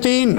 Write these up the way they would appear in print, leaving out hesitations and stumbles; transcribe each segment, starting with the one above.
3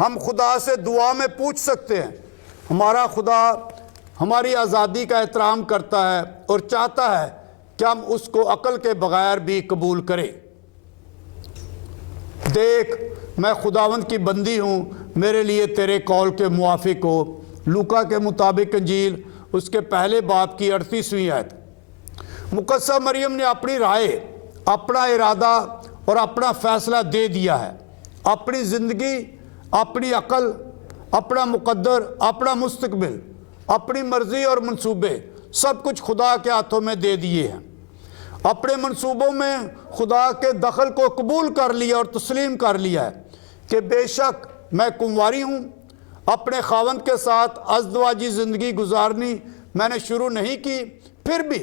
ہم خدا سے دعا میں پوچھ سکتے ہیں۔ ہمارا خدا ہماری آزادی کا احترام کرتا ہے اور چاہتا ہے کہ ہم اس کو عقل کے بغیر بھی قبول کریں۔ دیکھ میں خداوند کی بندی ہوں، میرے لیے تیرے قول کے موافق ہو۔ لوکا کے مطابق انجیل اس کے پہلے باب کی 38ویں آیت۔ مقدسہ مریم نے اپنی رائے، اپنا ارادہ اور اپنا فیصلہ دے دیا ہے۔ اپنی زندگی، اپنی عقل، اپنا مقدر، اپنا مستقبل، اپنی مرضی اور منصوبے سب کچھ خدا کے ہاتھوں میں دے دیے ہیں۔ اپنے منصوبوں میں خدا کے دخل کو قبول کر لیا اور تسلیم کر لیا ہے کہ بے شک میں کنواری ہوں، اپنے خاوند کے ساتھ ازدواجی زندگی گزارنی میں نے شروع نہیں کی، پھر بھی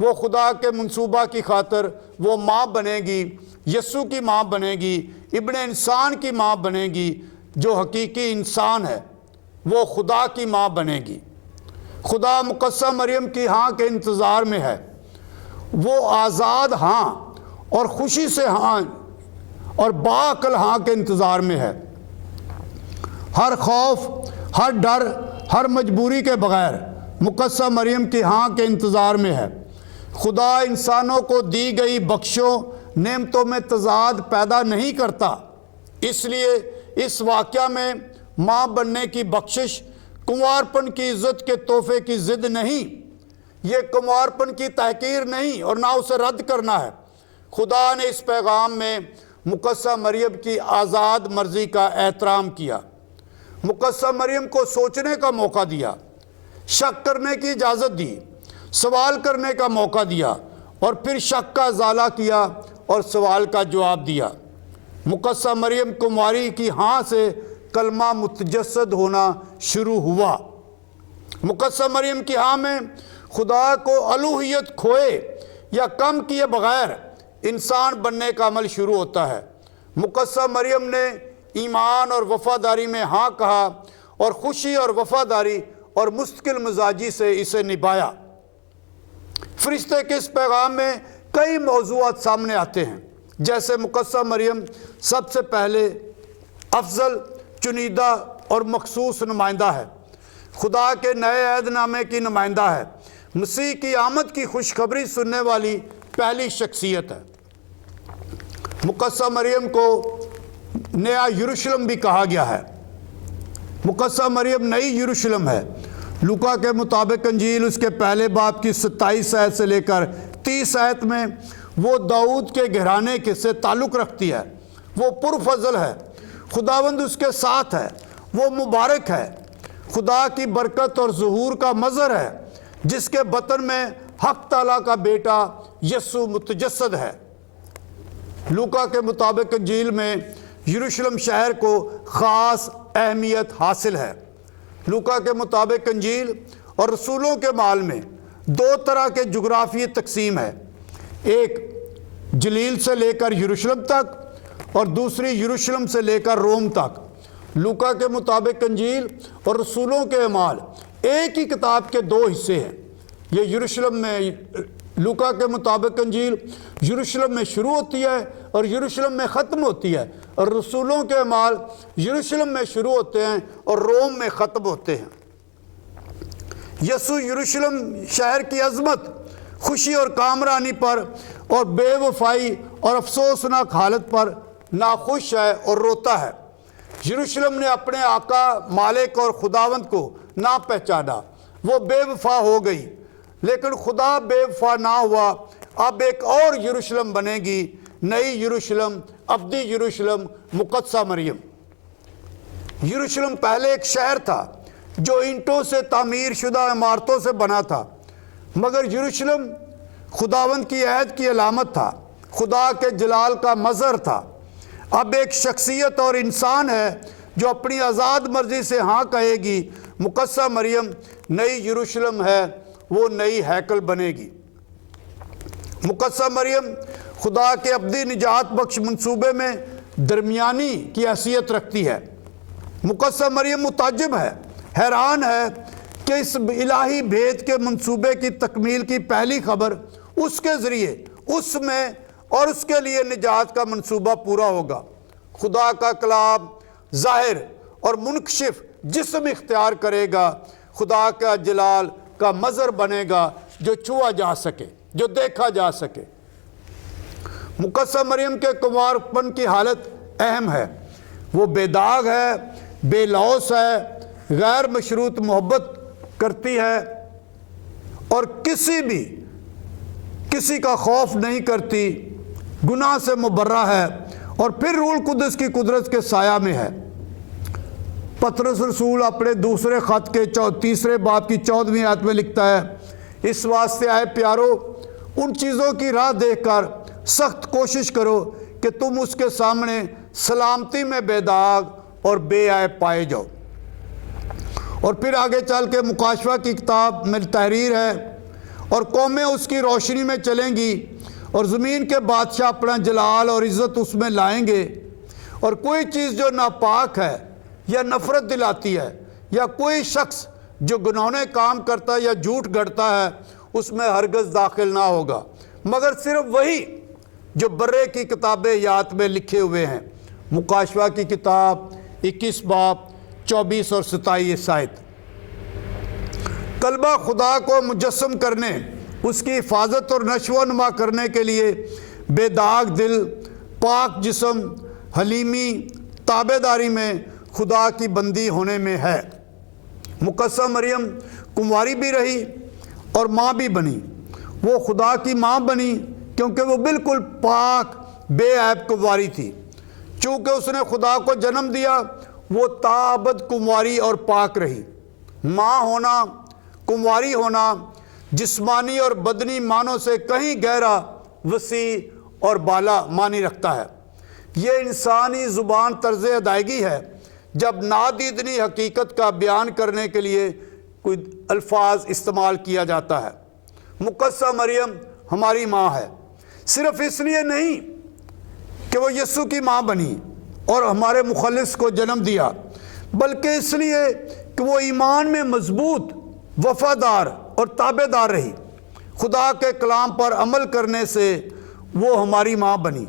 وہ خدا کے منصوبہ کی خاطر وہ ماں بنے گی، یسوع کی ماں بنے گی، ابن انسان کی ماں بنے گی۔ جو حقیقی انسان ہے وہ خدا کی ماں بنے گی۔ خدا مقدسہ مریم کی ہاں کے انتظار میں ہے۔ وہ آزاد ہاں اور خوشی سے ہاں اور باعقل ہاں کے انتظار میں ہے۔ ہر خوف، ہر ڈر، ہر مجبوری کے بغیر مقدسہ مریم کی ہاں کے انتظار میں ہے۔ خدا انسانوں کو دی گئی بخشوں نعمتوں میں تضاد پیدا نہیں کرتا، اس لیے اس واقعہ میں ماں بننے کی بخشش کنوارپن کی عزت کے تحفے کی ضد نہیں، یہ کنوارپن کی تحقیر نہیں اور نہ اسے رد کرنا ہے۔ خدا نے اس پیغام میں مقدسہ مریم کی آزاد مرضی کا احترام کیا، مقدسہ مریم کو سوچنے کا موقع دیا، شک کرنے کی اجازت دی، سوال کرنے کا موقع دیا اور پھر شک کا ازالہ کیا اور سوال کا جواب دیا۔ مقدسہ مریم کنواری کی ہاں سے کلمہ متجسد ہونا شروع ہوا۔ مقدسہ مریم کی ہاں میں خدا کو الوہیت کھوئے یا کم کیے بغیر انسان بننے کا عمل شروع ہوتا ہے۔ مقدسہ مریم نے ایمان اور وفاداری میں ہاں کہا اور خوشی اور وفاداری اور مستقل مزاجی سے اسے نبھایا۔ فرشتے کے اس پیغام میں کئی موضوعات سامنے آتے ہیں، جیسے مقدسہ مریم سب سے پہلے افضل، چنیدہ اور مخصوص نمائندہ ہے، خدا کے نئے عہد نامے کی نمائندہ ہے، مسیح کی آمد کی خوشخبری سننے والی پہلی شخصیت ہے۔ مقدسہ مریم کو نیا یروشلم بھی کہا گیا ہے۔ مقدسہ مریم نئی یروشلم ہے۔ لوکا کے مطابق انجیل اس کے پہلے باب کی 27 آیت سے لے کر 30 آیت میں وہ داؤد کے گھرانے کے سے تعلق رکھتی ہے۔ وہ پرفضل ہے، خداوند اس کے ساتھ ہے، وہ مبارک ہے، خدا کی برکت اور ظہور کا مظہر ہے، جس کے بطن میں حق تعالیٰ کا بیٹا یسوع متجسد ہے۔ لوکا کے مطابق انجیل میں یروشلم شہر کو خاص اہمیت حاصل ہے۔ لوکا کے مطابق انجیل اور رسولوں کے مال میں دو طرح کے جغرافیائی تقسیم ہے، ایک جلیل سے لے کر یروشلم تک اور دوسری یروشلم سے لے کر روم تک۔ لوکا کے مطابق انجیل اور رسولوں کے اعمال ایک ہی کتاب کے دو حصے ہیں۔ یہ یروشلم میں، لوکا کے مطابق انجیل یروشلم میں شروع ہوتی ہے اور یروشلم میں ختم ہوتی ہے، اور رسولوں کے اعمال یروشلم میں شروع ہوتے ہیں اور روم میں ختم ہوتے ہیں۔ یسوع یروشلم شہر کی عظمت، خوشی اور کامرانی پر اور بے وفائی اور افسوسناک حالت پر ناخوش ہے اور روتا ہے۔ یروشلم نے اپنے آقا، مالک اور خداوند کو نہ پہچانا، وہ بے وفا ہو گئی، لیکن خدا بے وفا نہ ہوا۔ اب ایک اور یروشلم بنے گی، نئی یروشلم، ابدی یروشلم، مقدسہ مریم۔ یروشلم پہلے ایک شہر تھا جو اینٹوں سے تعمیر شدہ عمارتوں سے بنا تھا، مگر یروشلم خداوند کی عہد کی علامت تھا، خدا کے جلال کا مظہر تھا۔ اب ایک شخصیت اور انسان ہے جو اپنی آزاد مرضی سے ہاں کہے گی۔ مقدسہ مریم نئی یروشلم ہے، وہ نئی ہیکل بنے گی۔ مقدسہ مریم خدا کے ابدی نجات بخش منصوبے میں درمیانی کی حیثیت رکھتی ہے۔ مقدسہ مریم متعجب ہے، حیران ہے کہ اس الہی بھید کے منصوبے کی تکمیل کی پہلی خبر اس کے ذریعے، اس میں اور اس کے لیے نجات کا منصوبہ پورا ہوگا۔ خدا کا کلام ظاہر اور منکشف جسم اختیار کرے گا، خدا کا جلال کا مظہر بنے گا جو چھوا جا سکے، جو دیکھا جا سکے۔ مقدسہ مریم کے کنوار پن کی حالت اہم ہے، وہ بے داغ ہے، بے لوث ہے، غیر مشروط محبت کرتی ہے اور کسی کا خوف نہیں کرتی، گناہ سے مبرہ ہے اور پھر روح القدس کی قدرت کے سایہ میں ہے۔ پطرس رسول اپنے دوسرے خط کے 3 باب کی 14ویں آیت میں لکھتا ہے، اس واسطے آئے پیارو، ان چیزوں کی راہ دیکھ کر سخت کوشش کرو کہ تم اس کے سامنے سلامتی میں بے داغ اور بے عیب پائے جاؤ۔ اور پھر آگے چل کے مکاشفہ کی کتاب میں تحریر ہے، اور قومیں اس کی روشنی میں چلیں گی اور زمین کے بادشاہ اپنا جلال اور عزت اس میں لائیں گے، اور کوئی چیز جو ناپاک ہے یا نفرت دلاتی ہے یا کوئی شخص جو گناہوں کام کرتا ہے یا جھوٹ گڑتا ہے اس میں ہرگز داخل نہ ہوگا، مگر صرف وہی جو برے کی کتاب حیات میں لکھے ہوئے ہیں۔ مکاشفہ کی کتاب 21 باب 24 اور 27 آیت۔ کلمہ خدا کو مجسم کرنے، اس کی حفاظت اور نشو و نما کرنے کے لیے بے داغ دل، پاک جسم، حلیمی، تابع داری میں خدا کی بندی ہونے میں ہے۔ مقدسہ مریم کنواری بھی رہی اور ماں بھی بنی، وہ خدا کی ماں بنی کیونکہ وہ بالکل پاک بے عیب کنواری تھی۔ چونکہ اس نے خدا کو جنم دیا، وہ تابد کنواری اور پاک رہی۔ ماں ہونا، کنواری ہونا جسمانی اور بدنی معنوں سے کہیں گہرا، وسیع اور بالا معنی رکھتا ہے۔ یہ انسانی زبان طرز ادائیگی ہے جب نادیدنی حقیقت کا بیان کرنے کے لیے کوئی الفاظ استعمال کیا جاتا ہے۔ مقدسہ مریم ہماری ماں ہے، صرف اس لیے نہیں کہ وہ یسوع کی ماں بنی اور ہمارے مخلص کو جنم دیا، بلکہ اس لیے کہ وہ ایمان میں مضبوط، وفادار اور تابع دار رہی۔ خدا کے کلام پر عمل کرنے سے وہ ہماری ماں بنی۔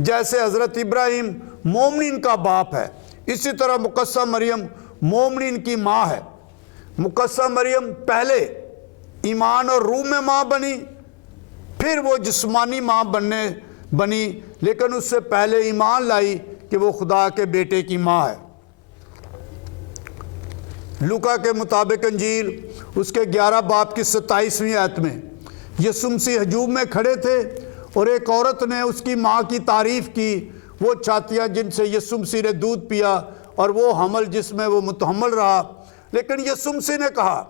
جیسے حضرت ابراہیم مومنین کا باپ ہے، اسی طرح مقدسہ مریم مومنین کی ماں ہے۔ مقدسہ مریم پہلے ایمان اور روح میں ماں بنی، پھر وہ جسمانی ماں بنی، لیکن اس سے پہلے ایمان لائی کہ وہ خدا کے بیٹے کی ماں ہے۔ لوکا کے مطابق انجیل اس کے 11 باب کی 27ویں آیت میں یسوع مسیح ہجوم میں کھڑے تھے اور ایک عورت نے اس کی ماں کی تعریف کی، وہ چھاتیاں جن سے یسوع مسیح نے دودھ پیا اور وہ حمل جس میں وہ متحمل رہا۔ لیکن یسوع مسیح نے کہا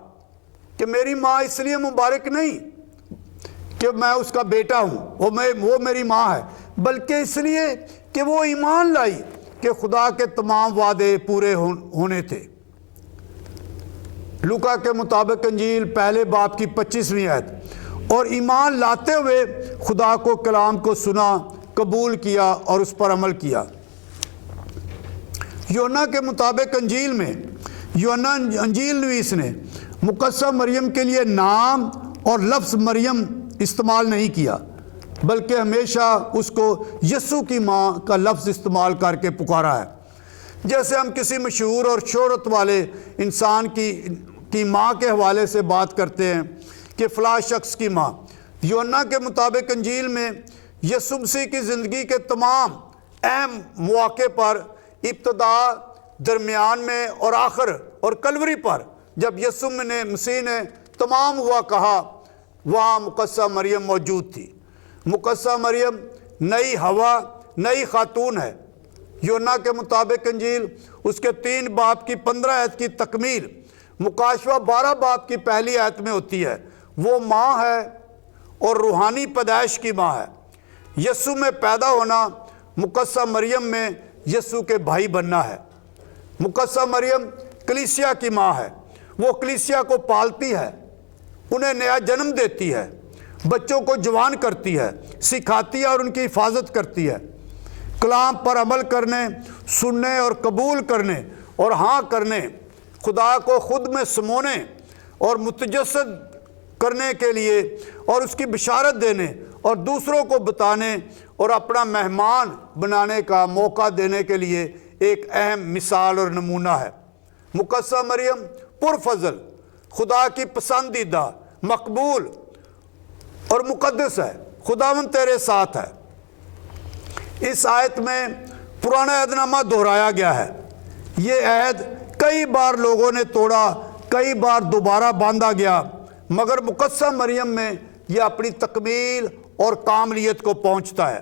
کہ میری ماں اس لیے مبارک نہیں کہ میں اس کا بیٹا ہوں، وہ میری ماں ہے، بلکہ اس لیے کہ وہ ایمان لائی کہ خدا کے تمام وعدے پورے ہونے تھے۔ لوکا کے مطابق انجیل پہلے باب کی 25ویں آیت، اور ایمان لاتے ہوئے خدا کو کلام کو سنا، قبول کیا اور اس پر عمل کیا۔ یوحنا کے مطابق انجیل میں یوحنا انجیل نویس نے مقدسہ مریم کے لیے نام اور لفظ مریم استعمال نہیں کیا، بلکہ ہمیشہ اس کو یسوع کی ماں کا لفظ استعمال کر کے پکارا ہے۔ جیسے ہم کسی مشہور اور شہرت والے انسان کی ماں کے حوالے سے بات کرتے ہیں کہ فلاں شخص کی ماں، یوحنا کے مطابق انجیل میں یسوع مسیح کی زندگی کے تمام اہم مواقع پر، ابتدا، درمیان میں اور آخر اور کلوری پر، جب یسوع مسیح نے تمام ہوا کہا، وہاں مقدسہ مریم موجود تھی۔ مقدسہ مریم نئی ہوا، نئی خاتون ہے۔ یوحنا کے مطابق انجیل اس کے 3 باب کی 15 آیت کی تکمیل مکاشفہ 12 باب کی پہلی آیت میں ہوتی ہے۔ وہ ماں ہے اور روحانی پیدائش کی ماں ہے۔ یسوع میں پیدا ہونا، مقدسہ مریم میں یسوع کے بھائی بننا ہے۔ مقدسہ مریم کلیسیا کی ماں ہے، وہ کلیسیا کو پالتی ہے، انہیں نیا جنم دیتی ہے، بچوں کو جوان کرتی ہے، سکھاتی ہے اور ان کی حفاظت کرتی ہے۔ کلام پر عمل کرنے، سننے اور قبول کرنے اور ہاں کرنے، خدا کو خود میں سمونے اور متجسد کرنے کے لیے اور اس کی بشارت دینے اور دوسروں کو بتانے اور اپنا مہمان بنانے کا موقع دینے کے لیے ایک اہم مثال اور نمونہ ہے۔ مقدسہ مریم پرفضل، خدا کی پسندیدہ، مقبول اور مقدس ہے۔ خداوند تیرے ساتھ ہے۔ اس آیت میں پرانا عہد نامہ دہرایا گیا ہے۔ یہ عہد کئی بار لوگوں نے توڑا، کئی بار دوبارہ باندھا گیا، مگر مقدسہ مریم میں یہ اپنی تکمیل اور کاملیت کو پہنچتا ہے۔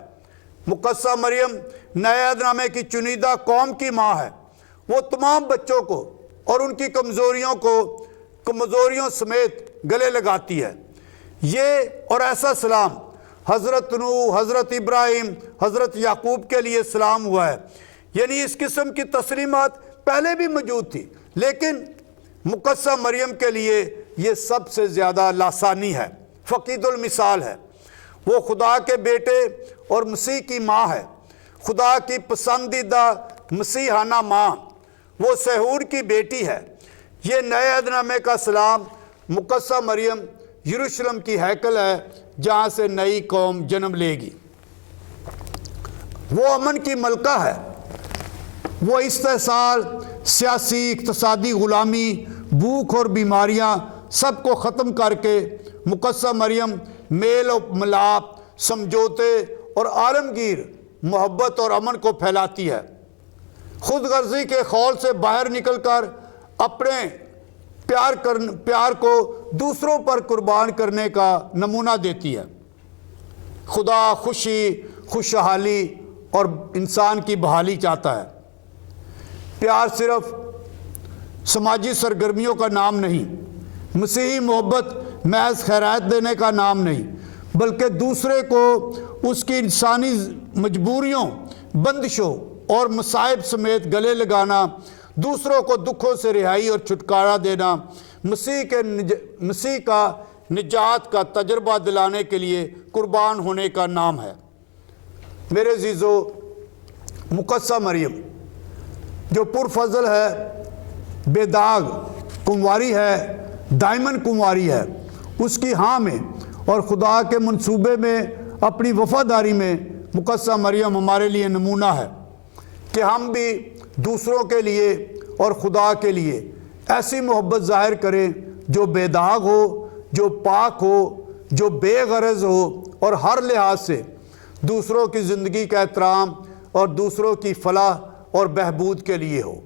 مقدسہ مریم نئے عہد نامے کی چنیدہ قوم کی ماں ہے۔ وہ تمام بچوں کو اور ان کی کمزوریوں سمیت گلے لگاتی ہے۔ یہ اور ایسا سلام حضرت نوح، حضرت ابراہیم، حضرت یعقوب کے لیے سلام ہوا ہے۔ یعنی اس قسم کی تسلیمات پہلے بھی موجود تھی، لیکن مقدسہ مریم کے لیے یہ سب سے زیادہ لاسانی ہے، فقید المثال ہے۔ وہ خدا کے بیٹے اور مسیح کی ماں ہے، خدا کی پسندیدہ مسیحانہ ماں، وہ سہور کی بیٹی ہے۔ یہ نئے عہد نامے کا سلام مقدسہ مریم یروشلم کی ہیکل ہے، جہاں سے نئی قوم جنم لے گی۔ وہ امن کی ملکہ ہے۔ وہ استحصال، سیاسی، اقتصادی غلامی، بھوک اور بیماریاں سب کو ختم کر کے مقدسہ مریم میل و ملاپ، سمجھوتے اور عالمگیر محبت اور امن کو پھیلاتی ہے۔ خود غرضی کے خول سے باہر نکل کر اپنے پیار کو دوسروں پر قربان کرنے کا نمونہ دیتی ہے۔ خدا خوشی، خوشحالی اور انسان کی بحالی چاہتا ہے۔ پیار صرف سماجی سرگرمیوں کا نام نہیں، مسیحی محبت محض خیرات دینے کا نام نہیں، بلکہ دوسرے کو اس کی انسانی مجبوریوں، بندشوں اور مصائب سمیت گلے لگانا، دوسروں کو دکھوں سے رہائی اور چھٹکارا دینا، مسیح کا نجات کا تجربہ دلانے کے لیے قربان ہونے کا نام ہے۔ میرے عزیزو، مقدسہ مریم جو پرفضل ہے، بے داغ کنواری ہے، دائمن کنواری ہے، اس کی ہاں میں اور خدا کے منصوبے میں اپنی وفاداری میں مقدسہ مریم ہمارے لیے نمونہ ہے کہ ہم بھی دوسروں کے لیے اور خدا کے لیے ایسی محبت ظاہر کریں جو بے داغ ہو، جو پاک ہو، جو بے غرض ہو اور ہر لحاظ سے دوسروں کی زندگی کا احترام اور دوسروں کی فلاح اور بہبود کے لیے ہو۔